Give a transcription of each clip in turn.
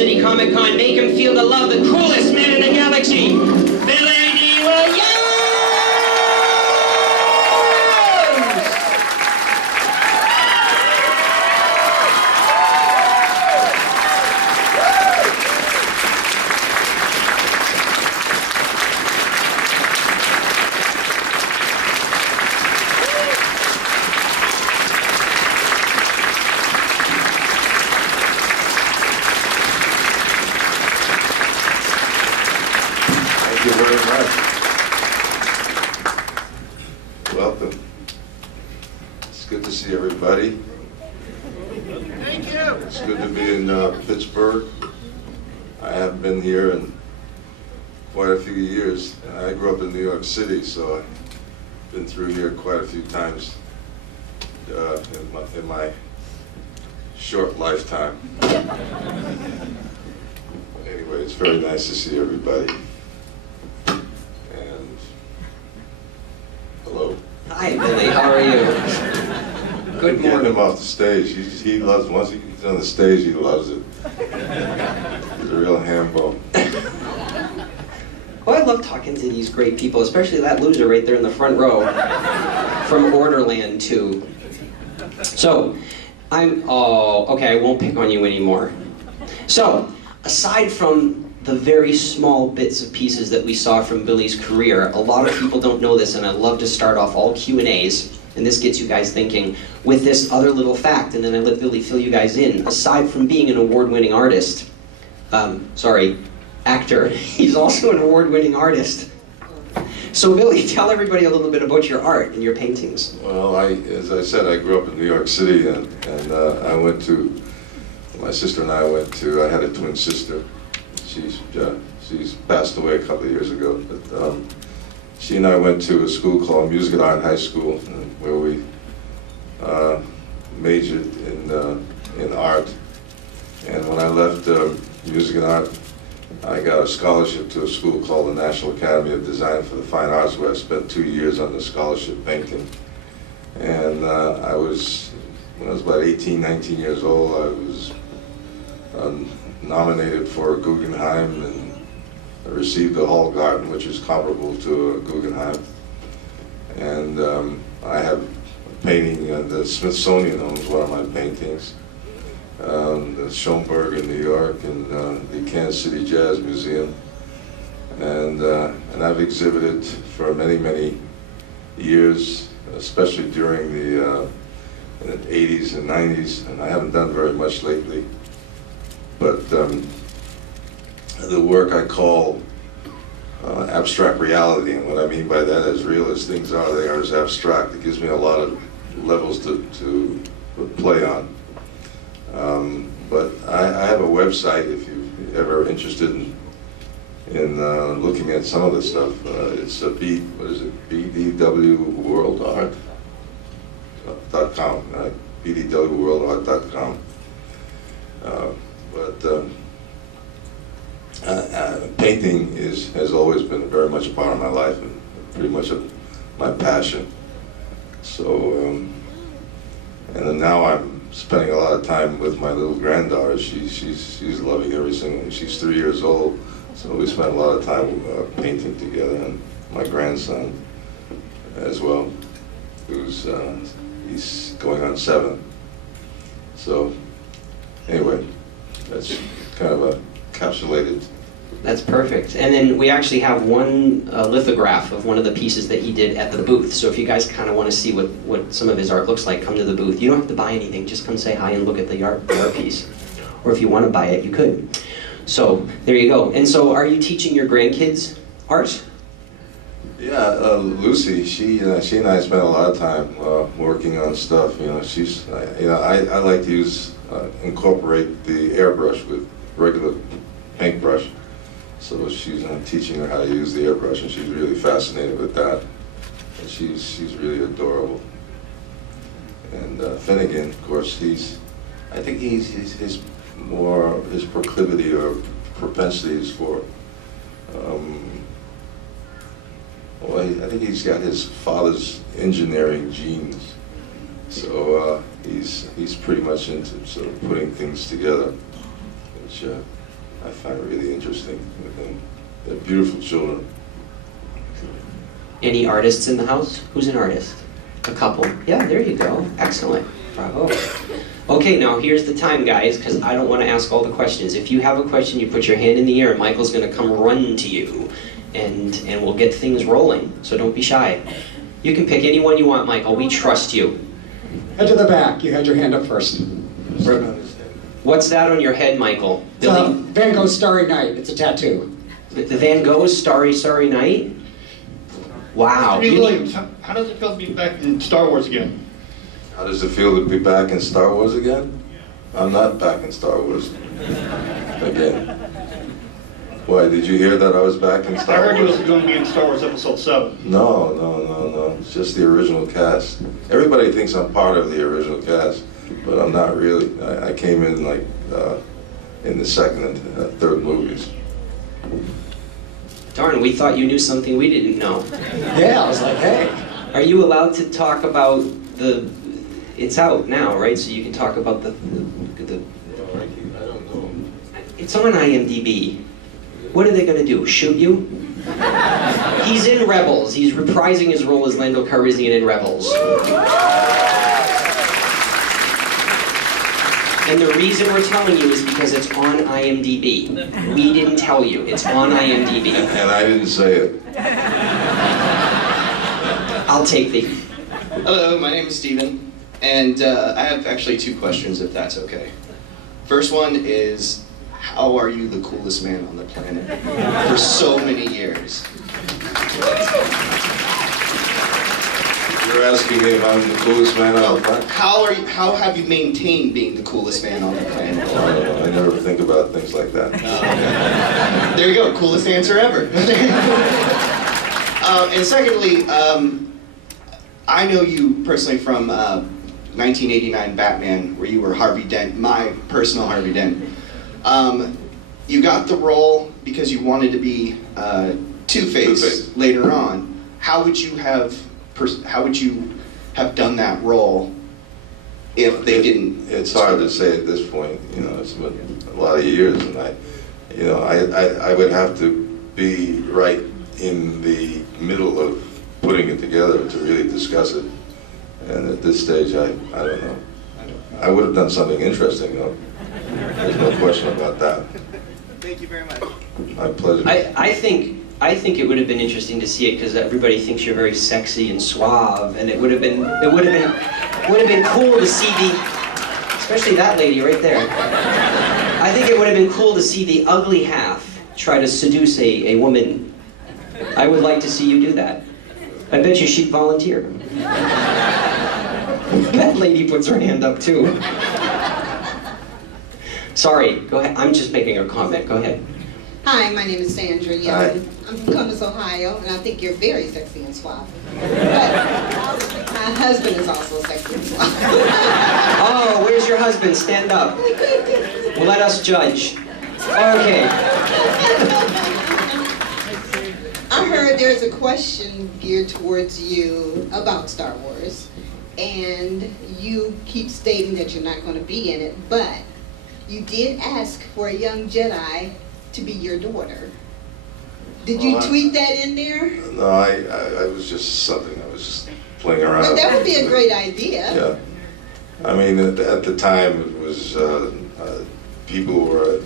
City Comic Con. Make him feel the love, the coolest man in the galaxy, Billy D. Williams! Thank you very much. Welcome. It's good to see everybody. Thank you. It's good to be in Pittsburgh. I haven't been here in quite a few years. I grew up in New York City, so I've been through here quite a few times in my short lifetime. Anyway, it's very nice to see everybody. And hello. Hi, Billy. How are you? Good Getting morning. him off the stage. He loves, once he's on the stage, he loves it. He's a real ham bone. Well, I love talking to these great people, especially that loser right there in the front row from Orderland 2. So, okay, I won't pick on you anymore. So, aside from the very small bits of pieces that we saw from Billy's career, a lot of people don't know this, and I love to start off all Q&As, and this gets you guys thinking, with this other little fact, and then I let Billy fill you guys in. Aside from being an award-winning actor, he's also an award-winning artist. So Billy, tell everybody a little bit about your art and your paintings. Well, as I said, I grew up in New York City, and I went to, my sister and I went to, I had a twin sister. She's passed away a couple of years ago, but she and I went to a school called Music and Art High School, where we majored in art. And when I left Music and Art, I got a scholarship to a school called the National Academy of Design for the Fine Arts, where I spent 2 years on the scholarship painting. And when I was about 18, 19 years old, I was nominated for a Guggenheim, and I received a Hallgarten, which is comparable to a Guggenheim. And I have a painting, the Smithsonian owns one of my paintings, the Schoenberg in New York, and the Kansas City Jazz Museum. And I've exhibited for many, many years, especially during the 80s and 90s, and I haven't done very much lately. But the work I call abstract reality, and what I mean by that, as real as things are, they are as abstract. It gives me a lot of levels to play on. But I have a website if you're ever interested in looking at some of the stuff. It's bdwworldart.com, bdwworldart.com. Painting has always been very much a part of my life, and pretty much my passion. So, and then now I'm spending a lot of time with my little granddaughter. She's loving every single. She's 3 years old, so we spend a lot of time painting together. And my grandson, as well, who's he's going on 7. So, anyway, that's kind of a encapsulated. That's perfect. And then we actually have one lithograph of one of the pieces that he did at the booth. So if you guys kind of want to see what some of his art looks like, come to the booth. You don't have to buy anything. Just come say hi and look at the art piece. Or if you want to buy it, you could. So there you go. And so are you teaching your grandkids art? Yeah, Lucy, she and I spent a lot of time working on stuff. I like to incorporate the airbrush with regular paintbrush. So I'm teaching her how to use the airbrush, and she's really fascinated with that. And she's really adorable. And Finnegan, of course, I think his proclivity or propensities for, I think he's got his father's engineering genes. So he's pretty much into sort of putting things together, which I find really interesting with them. They're beautiful children. Any artists in the house? Who's an artist? A couple? Yeah, there you go. Excellent. Bravo. Okay, now here's the time, guys, because I don't want to ask all the questions. If you have a question, you put your hand in the air, and Michael's going to come run to you, and we'll get things rolling. So don't be shy. You can pick anyone you want, Michael. We trust you. Head to the back. You had your hand up first. What's that on your head, Michael? Billy? Van Gogh's Starry Night. It's a tattoo. The Van Gogh's Starry, Starry Night? Wow. Stevie Williams, how does it feel to be back in Star Wars again? How does it feel to be back in Star Wars again? I'm not back in Star Wars again. Why, did you hear that I was back in I Star heard you Wars? was going to be in Star Wars Episode 7. No. It's just the original cast. Everybody thinks I'm part of the original cast, but I'm not really. I came in like in the second and third movies. Darn, we thought you knew something we didn't know. Yeah, I was like, hey. Are you allowed to talk about the... It's out now, right? So you can talk about the I don't know. It's on IMDb. What are they going to do? Shoot you? He's in Rebels. He's reprising his role as Lando Calrissian in Rebels. And the reason we're telling you is because it's on IMDb. We didn't tell you. It's on IMDb. And I didn't say it. I'll take the... Hello, my name is Steven, and I have actually two questions, if that's okay. First one is, how are you the coolest man on the planet for so many years? You're asking me if I'm the coolest man on the planet? How have you maintained being the coolest man on the planet? I don't know. I never think about things like that. There you go, coolest answer ever. And secondly, I know you personally from 1989 Batman, where you were Harvey Dent, my personal Harvey Dent. You got the role because you wanted to be Two-Face Two-Face. later on. How would you have done that role if they didn't? It's hard to say at this point. You know, it's been a lot of years, and I would have to be right in the middle of putting it together to really discuss it. And at this stage, I don't know. I would have done something interesting, though. There's no question about that. Thank you very much. My pleasure. I think it would have been interesting to see it because everybody thinks you're very sexy and suave, and it would have been cool to see especially that lady right there. I think it would have been cool to see the ugly half try to seduce a woman. I would like to see you do that. I bet you she'd volunteer. That lady puts her hand up too. Sorry, go ahead. I'm just making a comment. Go ahead. Hi, my name is Sandra Young. Hi. I'm from Columbus, Ohio, and I think you're very sexy and suave. But my husband is also sexy and suave. Oh, where's your husband? Stand up. Let us judge. Okay. I heard there's a question geared towards you about Star Wars, and you keep stating that you're not going to be in it, but you did ask for a young Jedi to be your daughter. Did you tweet that in there? No, I was just something. I was just playing around. But that would be a great idea. Yeah. I mean, at the time, it was people were,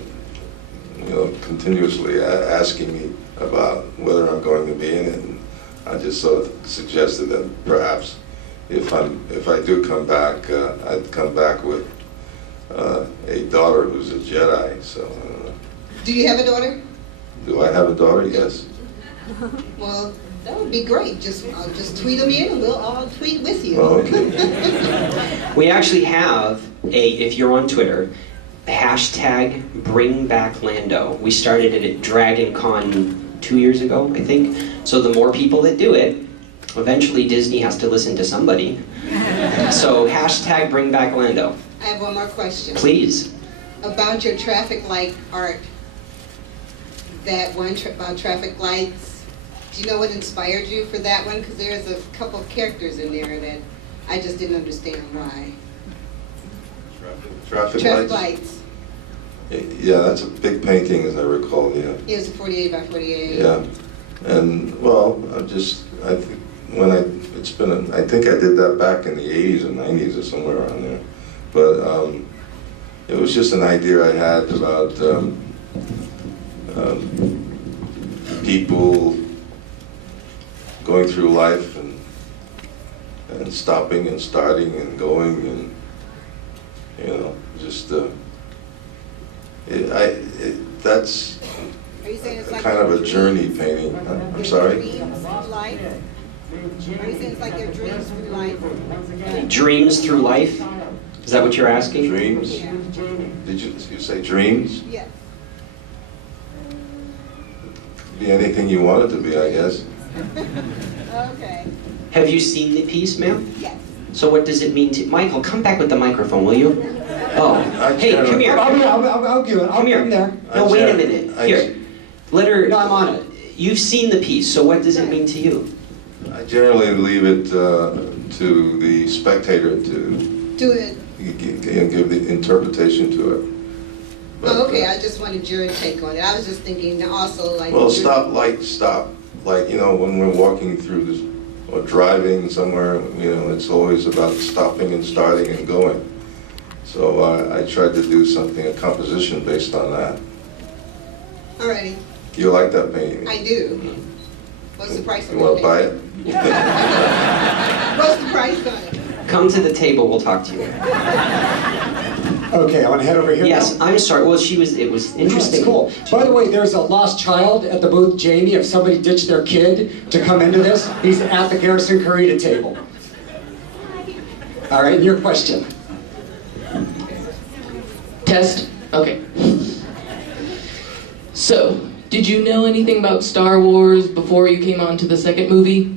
continuously asking me about whether I'm going to be in it, and I just sort of suggested that perhaps if I do come back, I'd come back with a daughter who's a Jedi. So, Do you have a daughter? do I have a daughter? Yes. Well, that would be great. Just tweet them in, and we'll all tweet with you. Oh, okay. We actually have if you're on Twitter, hashtag Bring Back Lando. We started it at Dragon Con 2 years ago, I think. So the more people that do it, eventually Disney has to listen to somebody. So hashtag Bring Back Lando. I have one more question. Please. About your traffic light art. That one about traffic lights. Do you know what inspired you for that one? Because there's a couple of characters in there that I just didn't understand why. Traffic Traffic lights. lights. Yeah, that's a big painting, as I recall. Yeah. It was 48 by 48. Yeah, and well, I think I think I did that back in the 80s or 90s or somewhere around there, but it was just an idea I had about people going through life and stopping and starting and going, and just that's Are you saying it's like kind of their a journey dreams? painting. I'm Their sorry? Dreams through life? Are you saying it's like their dreams through life? Dreams through life? Is that what you're asking? Dreams? Yeah. Did you say dreams? Yes. Be anything you want it to be, I guess. Okay. Have you seen the piece, ma'am? Yes. So what does it mean to Michael? Come back with the microphone, will you? Oh, hey, come here. I'll give it. Come here. I'm there. No, wait a minute. Here, let her. No, I'm on it. You've seen the piece, so what does it mean to you? I generally leave it to the spectator to Do it. give the interpretation to it. But, Oh, okay, I just wanted your take on it. I was just thinking also like. Well, stop. Like, when we're walking through this, or driving somewhere, it's always about stopping and starting and going. So I tried to do something, a composition based on that. Alrighty, You like that painting? I do. What's the price on You want it? to buy it? What's the price on it? Come to the table, we'll talk to you. Okay, I want to head over here Yes, now. I'm sorry. Well, it was No, interesting. it's cool. By the way, there's a lost child at the booth, Jamie. If somebody ditched their kid to come into this, he's at the Garrison Carita table. All right, and your question. Test? Okay. So, did you know anything about Star Wars before you came on to the second movie?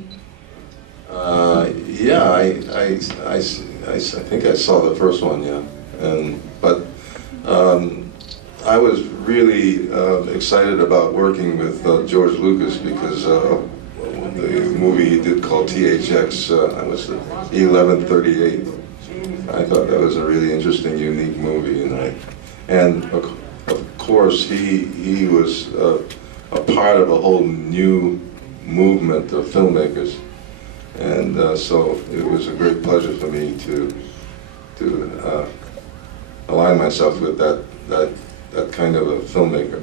Yeah, I think I saw the first one, yeah. But I was really excited about working with George Lucas because the movie he did called THX, I was the 1138. I thought that was a really interesting, unique movie, and of course he was a part of a whole new movement of filmmakers, and so it was a great pleasure for me to align myself with that kind of a filmmaker.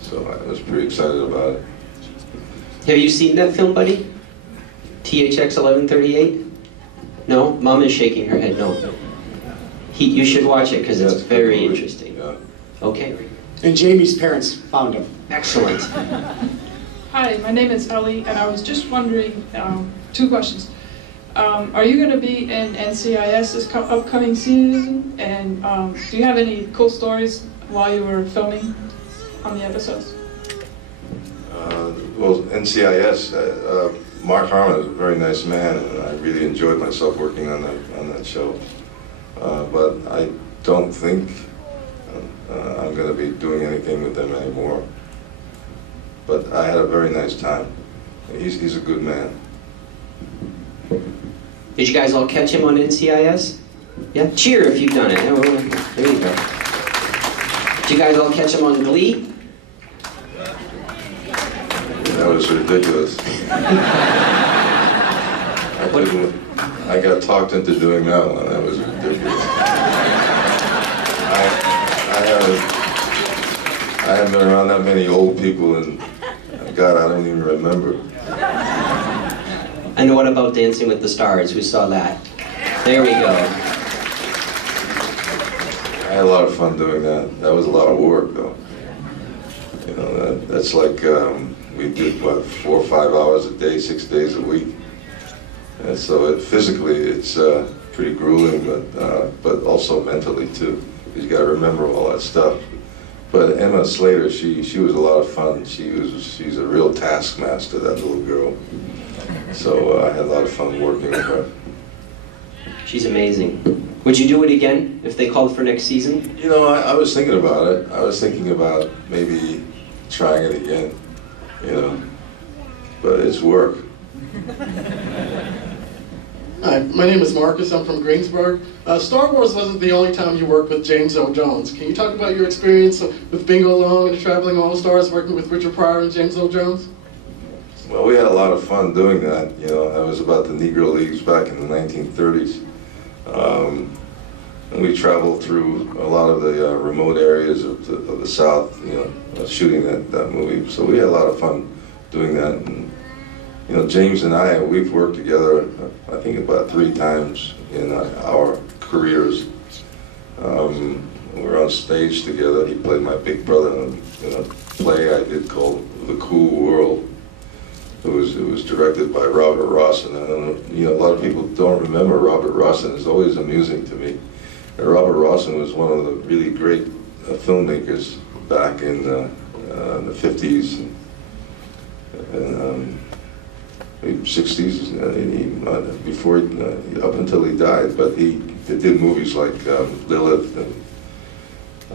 So I was pretty excited about it. Have you seen that film, buddy? THX 1138? No? Mom is shaking her head no. You should watch it because Yeah, it's it's a good very movie. interesting. Yeah. Okay. And Jamie's parents found him. Excellent. Hi, my name is Ellie, and I was just wondering, two questions. Are you going to be in NCIS this upcoming season? And do you have any cool stories while you were filming on the episodes? Well, NCIS, Mark Harmon is a very nice man, and I really enjoyed myself working on that show. But I don't think I'm going to be doing anything with them anymore. But I had a very nice time. He's a good man. Did you guys all catch him on NCIS? Yeah? Cheer if you've done it. Oh, there you go. Did you guys all catch him on Glee? That was ridiculous. I got talked into doing that one. That was ridiculous. I haven't been around that many old people, and God, I don't even remember. And what about Dancing with the Stars? Who saw that? There we go. I had a lot of fun doing that. That was a lot of work, though. That's like we did, 4 or 5 hours a day, 6 days a week. And so physically, it's pretty grueling, but also mentally, too. You got to remember all that stuff. But Emma Slater, she was a lot of fun. She's a real taskmaster, that little girl. So I had a lot of fun working with her. She's amazing. Would you do it again if they called for next season? I was thinking about it. I was thinking about maybe trying it again, But it's work. Hi, my name is Marcus. I'm from Greensburg. Star Wars wasn't the only time you worked with James Earl Jones. Can you talk about your experience with Bingo Long and the Traveling All-Stars, working with Richard Pryor and James Earl Jones? Well, we had a lot of fun doing that. You know, that was about the Negro Leagues back in the 1930s. And we traveled through a lot of the remote areas of the South, you know, shooting that movie. So we had a lot of fun doing that. And, you know, James and I, we've worked together, I think about 3 times in our careers. We were on stage together. He played my big brother in a play I did called The Cool World. It was directed by Robert Rossen. I don't know, you know, a lot of people don't remember Robert Rossen. It's always amusing to me. And Robert Rossen was one of the really great filmmakers back in the 50s and 60s, before up until he died. But he did movies like Lilith and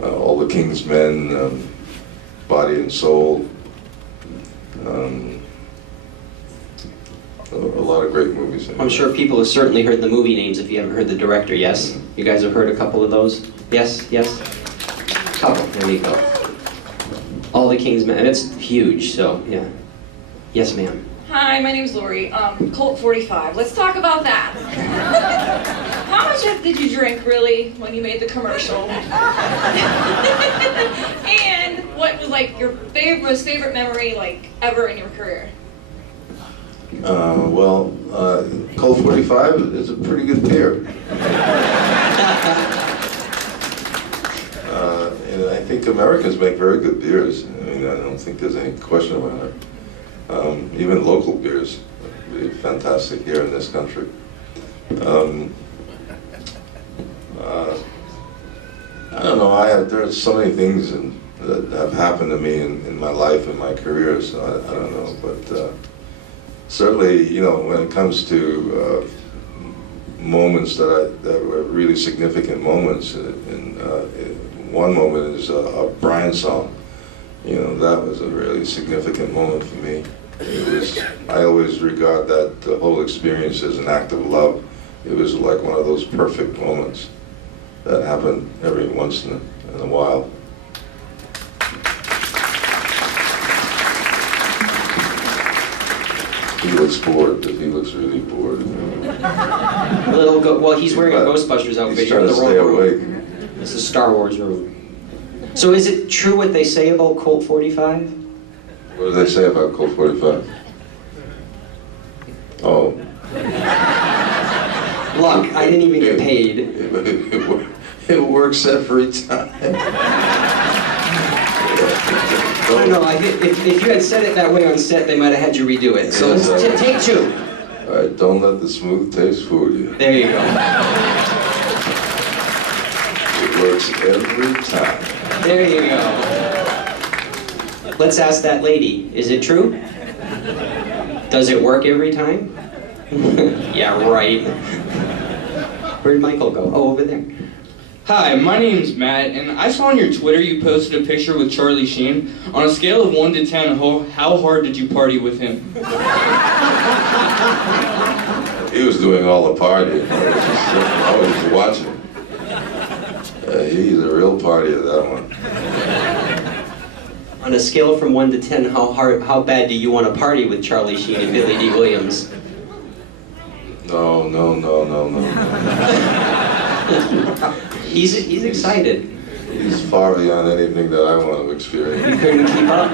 All the King's Men, Body and Soul. A lot of great movies. I'm sure people have certainly heard the movie names if you haven't heard the director, yes? You guys have heard a couple of those? Yes? Yes? Couple, there we go. All the King's Men, it's huge, so yeah. Yes, ma'am. Hi, my name's Lori. Colt 45. Let's talk about that. How much did you drink, really, when you made the commercial? And what was like your most favorite memory, like ever in your career? Colt 45 is a pretty good beer. And I think Americans make very good beers. I mean, I don't think there's any question about it. Even local beers are really fantastic here in this country. I don't know, there's so many things that have happened to me in my life and my career, so I don't know, but certainly, you know, when it comes to moments that were really significant moments, one moment is a Brian song. You know, that was a really significant moment for me. I always regard that the whole experience as an act of love. It was like one of those perfect moments that happen every once in a while. He looks bored, but he looks really bored. Well, he's wearing a Ghostbusters outfit. He's trying to stay awake. This is Star Wars room. So is it true what they say about Colt 45? What do they say about Colt 45? Oh. Look, I didn't even get paid. It works every time. I don't know, if you had said it that way on set, they might have had you redo it. So let's take 2. All right, don't let the smooth taste fool you. There you go. It works every time. There you go. Let's ask that lady, is it true? Does it work every time? Yeah, right. Where'd Michael go? Oh, over there. Hi, my name's Matt, and I saw on your Twitter you posted a picture with Charlie Sheen. On a scale of 1 to 10, how hard did you party with him? He was doing all the partying. I was just watching. He's a real party at that one. On a scale from 1 to 10, how bad do you want to party with Charlie Sheen and Billy D. Williams? No. He's excited. He's far beyond anything that I want to experience. You couldn't keep up? I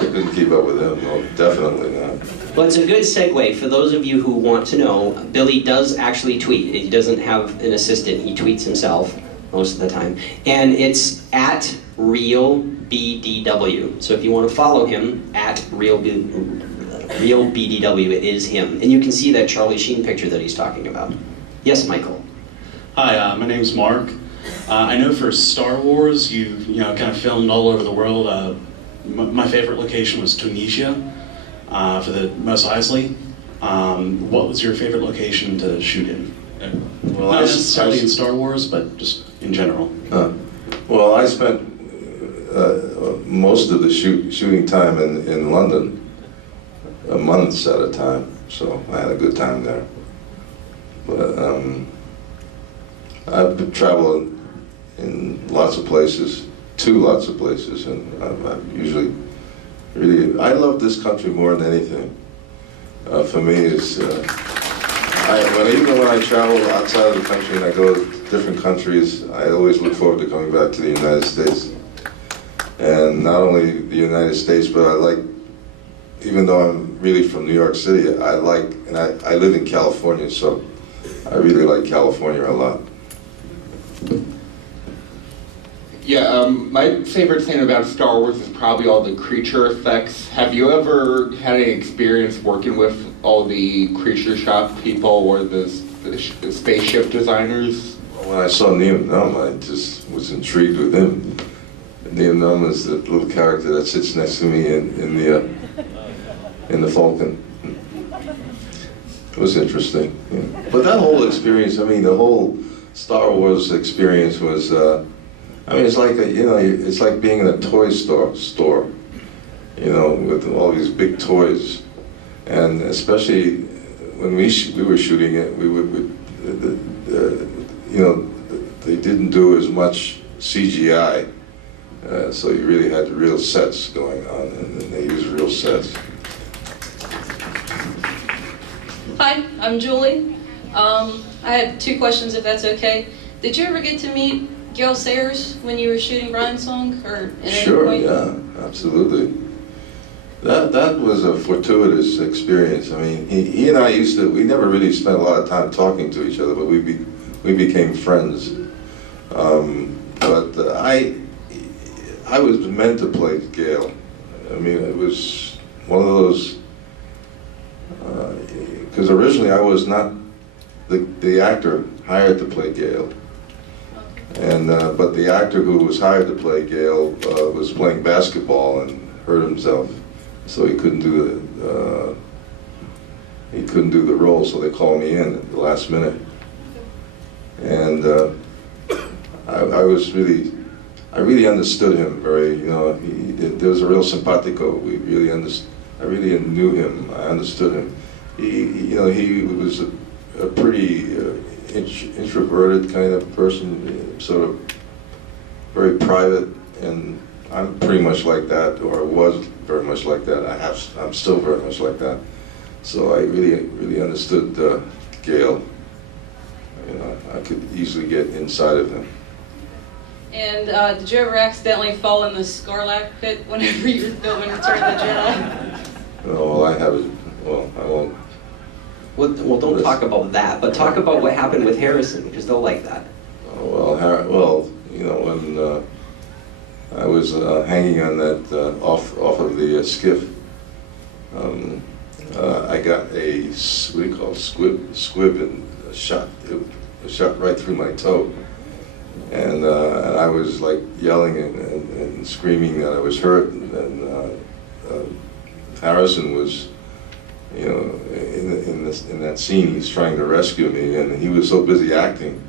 couldn't keep up with him, no, definitely not. Well, it's a good segue. For those of you who want to know, Billy does actually tweet. He doesn't have an assistant. He tweets himself most of the time. And it's at RealBDW. So if you want to follow him, at RealBDW, it is him. And you can see that Charlie Sheen picture that he's talking about. Yes, Michael. Hi, my name's Mark. I know for Star Wars, you kind of filmed all over the world. My favorite location was Tunisia for the Mos Eisley. What was your favorite location to shoot in? Well, Not necessarily in Star Wars, but just in general. Well, I spent most of the shooting time in London, months at a time, so I had a good time there. But I've traveled in lots of places, to lots of places, and I've usually really, I love this country more than anything. For me, it's, even when I travel outside of the country and I go to different countries, I always look forward to coming back to the United States. And not only the United States, but I like, even though I'm really from New York City, I live in California, so I really like California a lot. Yeah, my favorite thing about Star Wars is probably all the creature effects. Have you ever had any experience working with all the creature shop people or the spaceship designers? When I saw Nien Nunb, I just was intrigued with him. Nien Nunb is the little character that sits next to me in the Falcon. It was interesting. Yeah. But that whole experience, I mean, the whole Star Wars experience was, I mean, it's like it's like being in a toy store, you know, with all these big toys, and especially when we were shooting it, you know, they didn't do as much CGI, so you really had real sets going on, and they used real sets. Hi, I'm Julie. I had 2 questions, if that's okay. Did you ever get to meet Gale Sayers when you were shooting Brian's Song, or at any Sure, point? yeah, absolutely. That was a fortuitous experience. I mean, he and I we never really spent a lot of time talking to each other, but we became friends. But I was meant to play Gale. I mean, it was one of those, because originally I was not the actor hired to play Gale. And but the actor who was hired to play Gale was playing basketball and hurt himself, so he couldn't do the role. So they called me in at the last minute, and I really understood him very. You know, there was a real simpatico. I really knew him. I understood him. He was a pretty introverted kind of person, sort of very private, and I'm pretty much like that, or was very much like that. I'm still very much like that. So I really understood Gale. You know, I could easily get inside of him. And did you ever accidentally fall in the Scarlac pit whenever you were filming Return of the Jedi? No, well, I haven't. Well, I won't. Well, don't talk about that, but talk about what happened with Harrison, because they'll like that. Oh, well, you know, when I was hanging on that off of the skiff, I got a what do you call it, squib, and a shot right through my toe, and I was like yelling and screaming that I was hurt, and Harrison was, you know, in that scene, he's trying to rescue me, and he was so busy acting,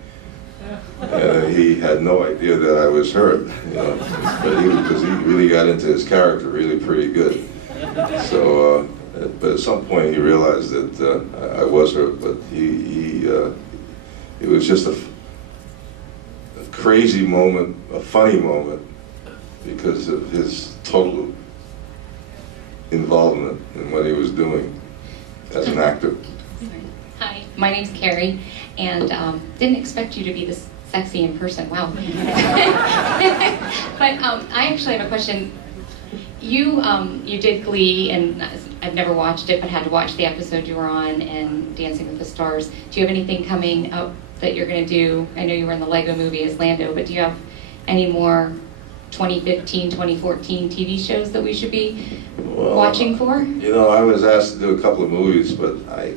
he had no idea that I was hurt, you know, because he really got into his character really pretty good. So, but at some point he realized that I was hurt, but it was just a crazy moment, a funny moment, because of his total involvement in what he was doing as an actor. Hi, my name's Carrie, and didn't expect you to be this sexy in person. Wow. But I actually have a question. You did Glee, and I've never watched it, but had to watch the episode you were on, and Dancing with the Stars. Do you have anything coming up that you're going to do? I know you were in the Lego movie as Lando, but do you have any more 2015, 2014 TV shows that we should be watching for? You know, I was asked to do a couple of movies, but I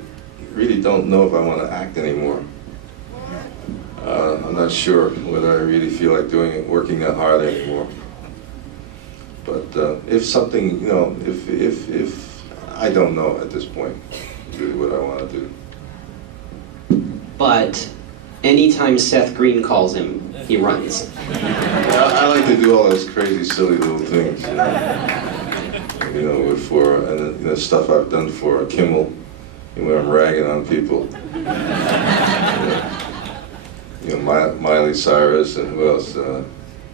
really don't know if I want to act anymore. I'm not sure whether I really feel like doing it, working that hard anymore. But if something, you know, if I don't know at this point really what I want to do. But anytime Seth Green calls him, he runs. I like to do all those crazy, silly little things. You know, and stuff I've done for Kimmel, where I'm ragging on people. you know, Miley Cyrus and who else?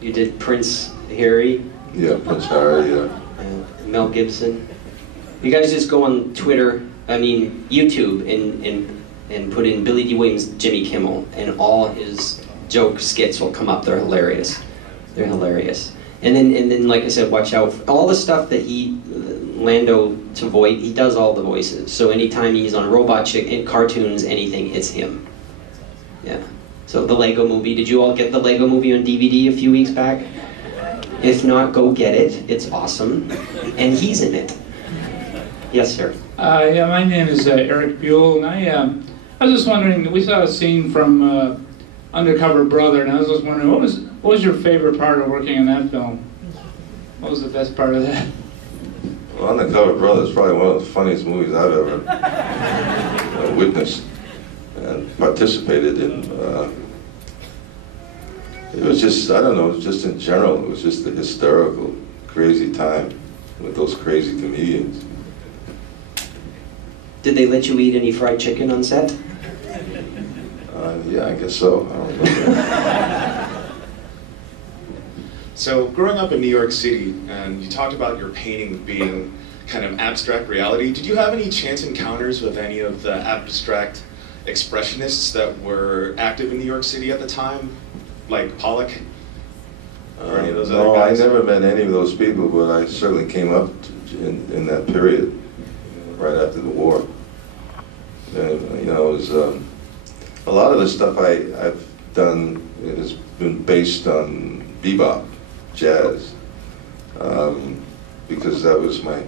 You did Prince Harry. Yeah, Prince Harry. Yeah. Mel Gibson. You guys just go on Twitter, YouTube, and put in Billy D. Williams, Jimmy Kimmel, and all his joke skits will come up. They're hilarious. They're hilarious. And then, like I said, watch out for all the stuff that Lando to voice. He does all the voices. So anytime he's on Robot Chick in cartoons, anything, it's him. Yeah. So the Lego Movie. Did you all get the Lego Movie on DVD a few weeks back? If not, go get it. It's awesome. And he's in it. Yes, sir. Yeah, my name is Eric Buell, and I was just wondering, we saw a scene from Undercover Brother, and I was just wondering, what was your favorite part of working in that film? What was the best part of that? Well, Undercover Brother is probably one of the funniest movies I've ever witnessed and participated in. It was just, I don't know, it was just in general, it was just a hysterical, crazy time with those crazy comedians. Did they let you eat any fried chicken on set? Yeah, I guess so. I don't know. So, growing up in New York City, and you talked about your painting being kind of abstract reality, did you have any chance encounters with any of the abstract expressionists that were active in New York City at the time? Like Pollock? Or any of those other guys? I never met any of those people, but I certainly came up in that period, right after the war. And, you know, it was, a lot of the stuff I've done has been based on bebop, jazz, because that was my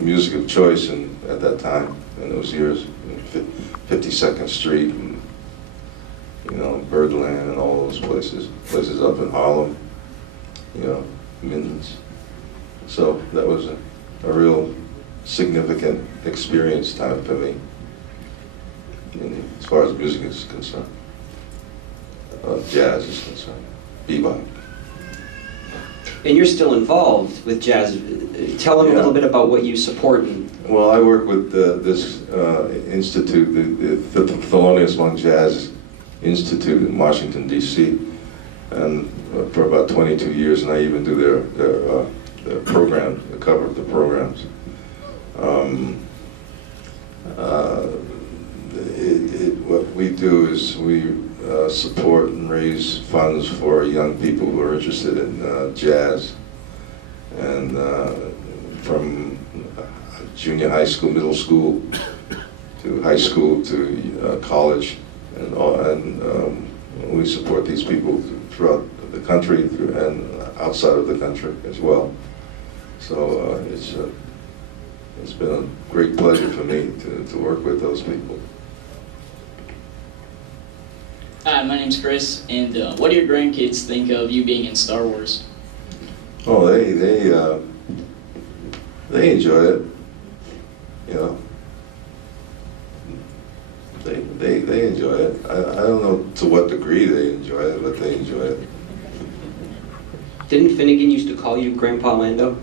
music of choice at that time, in those years, 52nd Street, and, you know, Birdland and all those places up in Harlem, you know, Minton's. So that was a real significant experience time for me, as far as music is concerned, jazz is concerned, bebop. And you're still involved with jazz. Tell them a little bit about what you support. Well, I work with this institute, the Thelonious Monk Jazz Institute in Washington, D.C., and for about 22 years, and I even do their program, the cover of the programs. What we do is we support and raise funds for young people who are interested in jazz, and from junior high school, middle school, to high school, to college, and we support these people throughout the country and outside of the country as well. So it's been a great pleasure for me to work with those people. Hi, my name's Chris, and what do your grandkids think of you being in Star Wars? Oh, they enjoy it. You know, they enjoy it. I don't know to what degree they enjoy it, but they enjoy it. Didn't Finnegan used to call you Grandpa Lando?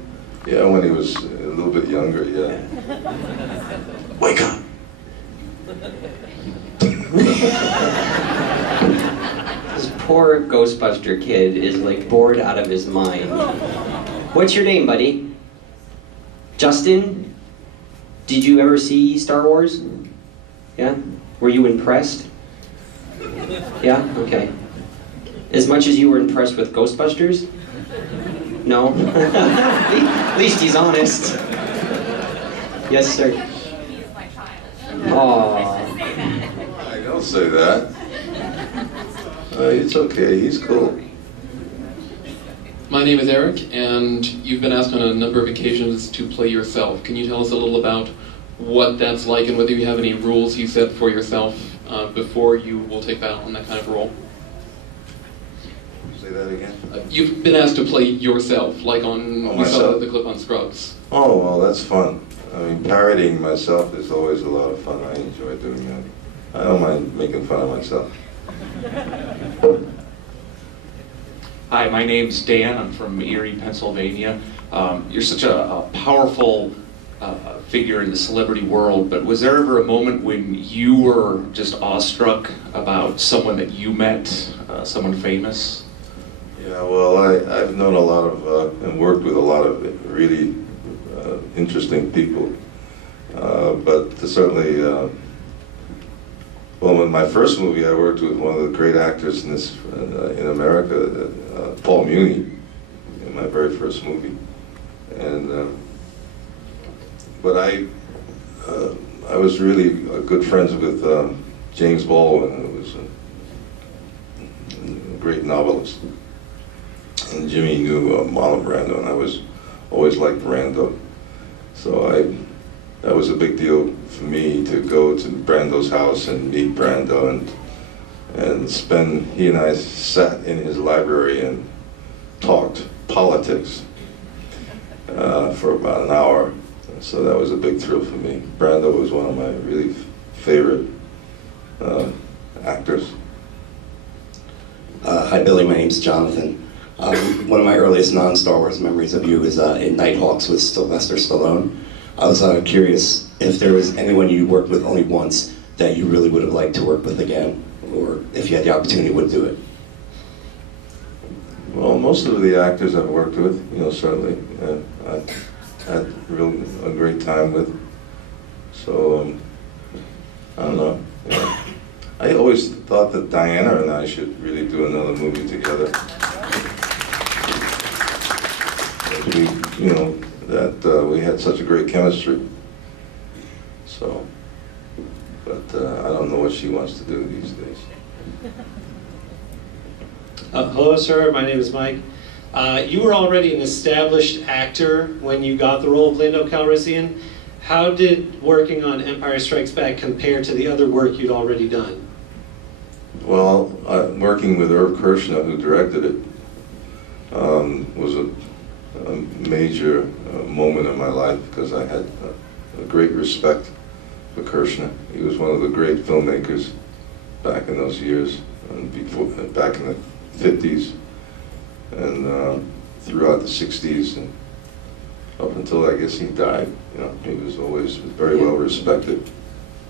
Yeah, when he was a little bit younger, yeah. Wake up! This poor Ghostbuster kid is like bored out of his mind. What's your name, buddy? Justin? Did you ever see Star Wars? Yeah? Were you impressed? Yeah? Okay. As much as you were impressed with Ghostbusters? No? At least he's honest. Yes, sir. Aww. I don't say that. It's okay, he's cool. My name is Eric, and you've been asked on a number of occasions to play yourself. Can you tell us a little about what that's like and whether you have any rules you set for yourself before you will take that on that kind of role? Say that again? You've been asked to play yourself, like on we saw the clip on Scrubs. Oh, well, that's fun. I mean, parodying myself is always a lot of fun. I enjoy doing that. I don't mind making fun of myself. Hi, my name's Dan. I'm from Erie, Pennsylvania. You're such a powerful figure in the celebrity world, but was there ever a moment when you were just awestruck about someone that you met, someone famous? Yeah, well, I've known a lot of and worked with a lot of really interesting people, but certainly, well, in my first movie, I worked with one of the great actors in America, Paul Muni, in my very first movie, and but I was really good friends with James Baldwin, who was a great novelist. And Jimmy knew Marlon Brando, and I was always liked Brando. So that was a big deal for me to go to Brando's house and meet Brando and he and I sat in his library and talked politics for about an hour. So that was a big thrill for me. Brando was one of my really favorite actors. Hi, Billy. My name's Jonathan. One of my earliest non-Star Wars memories of you is in Nighthawks with Sylvester Stallone. I was curious if there was anyone you worked with only once that you really would have liked to work with again, or if you had the opportunity, would do it. Well, most of the actors I've worked with, certainly, I had a great time with. So, I don't know. I always thought that Diana and I should really do another movie together. We had such a great chemistry. So, but I don't know what she wants to do these days. Hello, sir. My name is Mike. You were already an established actor when you got the role of Lando Calrissian. How did working on Empire Strikes Back compare to the other work you'd already done? Well, working with Irv Kershner, who directed it, was a major moment in my life because I had a great respect for Kershner. He was one of the great filmmakers back in those years, and back in the 50s and throughout the 60s, and up until I guess he died. He was always very well respected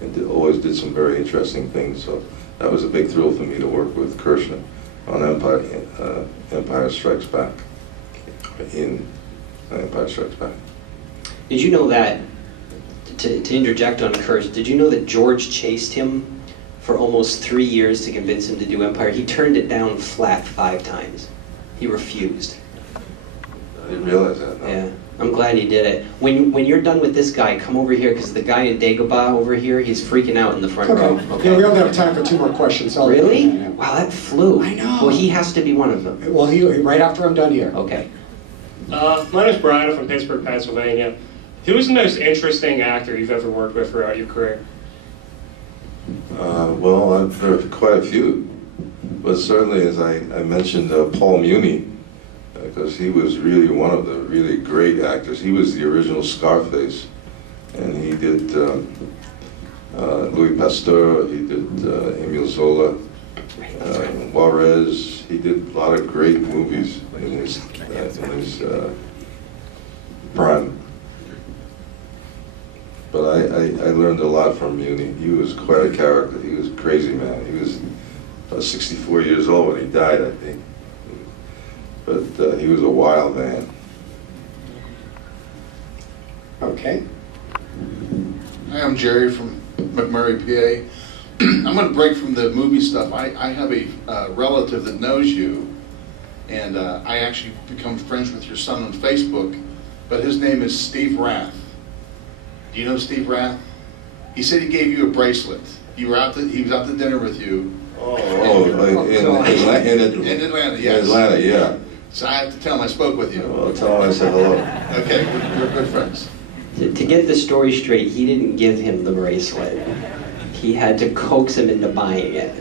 and always did some very interesting things. So that was a big thrill for me to work with Kershner on Empire Strikes Back. In Empire Strikes Back. Did you know that, to interject on Kirsch, did you know that George chased him for almost 3 years to convince him to do Empire? He turned it down flat 5 times. He refused. I didn't realize that. No. Yeah, I'm glad he did it. When you're done with this guy, come over here, because the guy in Dagobah over here, he's freaking out in the front row. Okay. Yeah, we only have time for 2 more questions. So really? Wow, that flew. I know. Well, he has to be one of them. Well, right after I'm done here. Okay. My name's Brian. I'm from Pittsburgh, Pennsylvania. Who was the most interesting actor you've ever worked with throughout your career? Well, there are quite a few, but certainly, as I mentioned, Paul Muni, because he was really one of the really great actors. He was the original Scarface, and he did Louis Pasteur, he did Emile Zola, Juarez. He did a lot of great movies in his prime. But I learned a lot from Muni. He was quite a character. He was a crazy man. He was about 64 years old when he died, I think. But he was a wild man. Okay. Hi, I'm Jerry from McMurray, PA. I'm going to break from the movie stuff. I have a relative that knows you, and I actually become friends with your son on Facebook, but his name is Steve Rath. Do you know Steve Rath? He said he gave you a bracelet. He was out to dinner with you. In Atlanta, yes. In Atlanta, yeah. So I have to tell him I spoke with you. Well, tell him I said hello. Okay, we're good friends. To get the story straight, he didn't give him the bracelet. He had to coax him into buying it.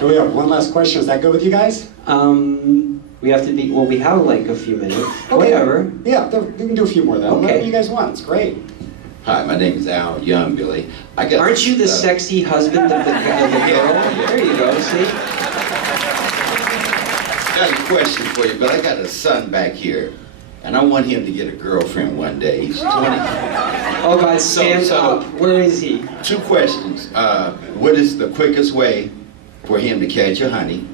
We have one last question. Is that good with you guys? We have to be, well, we have like a few minutes. Okay. Whatever. Yeah, we can do a few more though. Okay. Whatever you guys want. It's great. Hi, my name is Al Young, Billy. Aren't you the sexy husband of the girl? There you go, see? I got a question for you, but I got a son back here. and I want him to get a girlfriend one day. He's 20. Oh God, stand up. Where is he? 2 questions. What is the quickest way for him to catch a honey?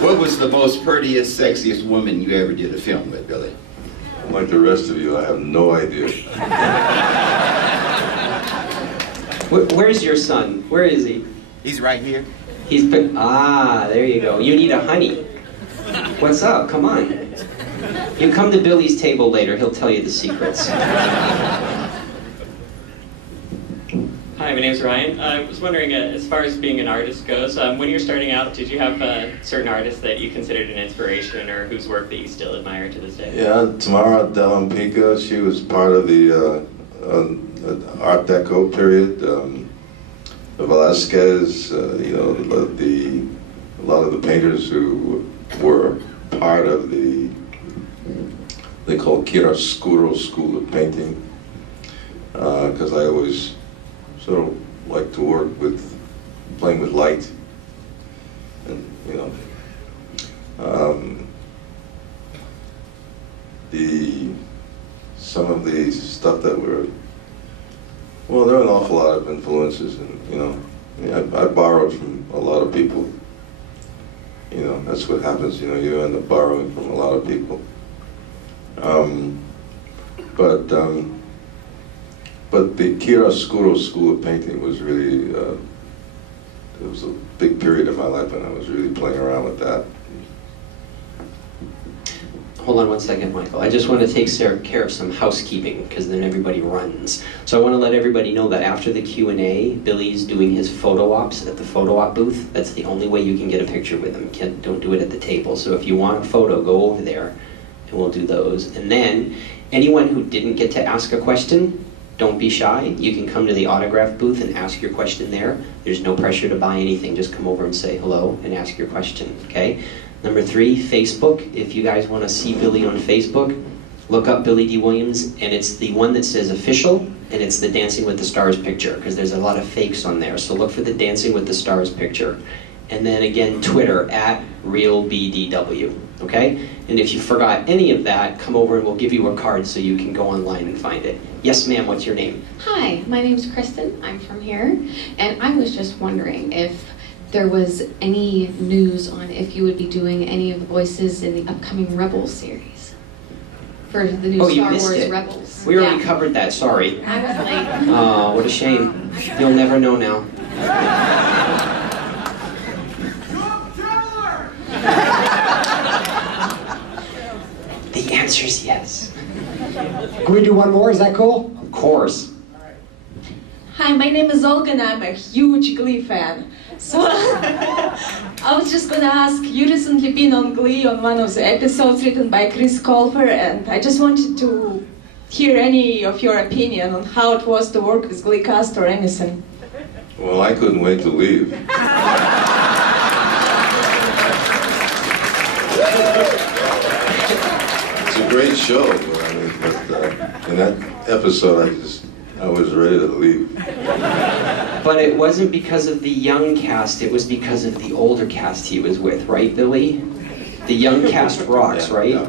What was the most prettiest, sexiest woman you ever did a film with, Billy? Like the rest of you, I have no idea. Where's your son? Where is he? He's right here. There you go. You need a honey. What's up? Come on. You come to Billy's table later. He'll tell you the secrets. Hi, my name's Ryan. I was wondering, as far as being an artist goes, when you were starting out, did you have certain artists that you considered an inspiration or whose work that you still admire to this day? Yeah, Tamara Delampica, she was part of the Art Deco period. Velasquez, you know, a lot of the painters who were part of the, they call chiaroscuro school of painting, because I always sort of like to work with, playing with light, and you know, some of the stuff that were, well, there are an awful lot of influences, and you know, I mean, I borrowed from a lot of people. You know, that's what happens. You know, you end up borrowing from a lot of people. But the chiaroscuro school of painting was really, it was a big period in my life, and I was really playing around with that. Hold on one second, Michael. I just want to take care of some housekeeping, because then everybody runs. So I want to let everybody know that after the Q&A, Billy's doing his photo ops at the photo op booth. That's the only way you can get a picture with him. Don't do it at the table. So if you want a photo, go over there, and we'll do those. And then, anyone who didn't get to ask a question, don't be shy. You can come to the autograph booth and ask your question there. There's no pressure to buy anything. Just come over and say hello and ask your question, okay? Number 3, Facebook. If you guys want to see Billy on Facebook, look up Billy D. Williams, and it's the one that says official, and it's the Dancing with the Stars picture, because there's a lot of fakes on there. So look for the Dancing with the Stars picture. And then again, Twitter, @RealBDW, okay? And if you forgot any of that, come over and we'll give you a card so you can go online and find it. Yes, ma'am, what's your name? Hi, my name's Kristen. I'm from here, and I was just wondering if there was any news on if you would be doing any of the voices in the upcoming Rebels series for the new Oh, you Star missed Wars it. Rebels. We already covered that, sorry. I was late. Oh, what a shame. You'll never know now. The answer is yes. Can we do one more? Is that cool? Of course. Hi, my name is Olga and I'm a huge Glee fan. So I was just gonna ask, you recently been on Glee on one of the episodes written by Chris Colfer, and I just wanted to hear any of your opinion on how it was to work with Glee cast or anything. Well, I couldn't wait to leave. It's a great show, I mean, but in that episode, I was ready to leave. But it wasn't because of the young cast, it was because of the older cast he was with, right, Billy? The young cast rocks, right? Yeah.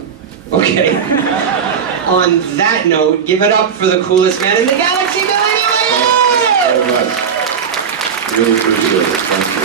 Okay. On that note, give it up for the coolest man in the galaxy, Billy D. Williams! Thank you very much. Really appreciate it. Thank you.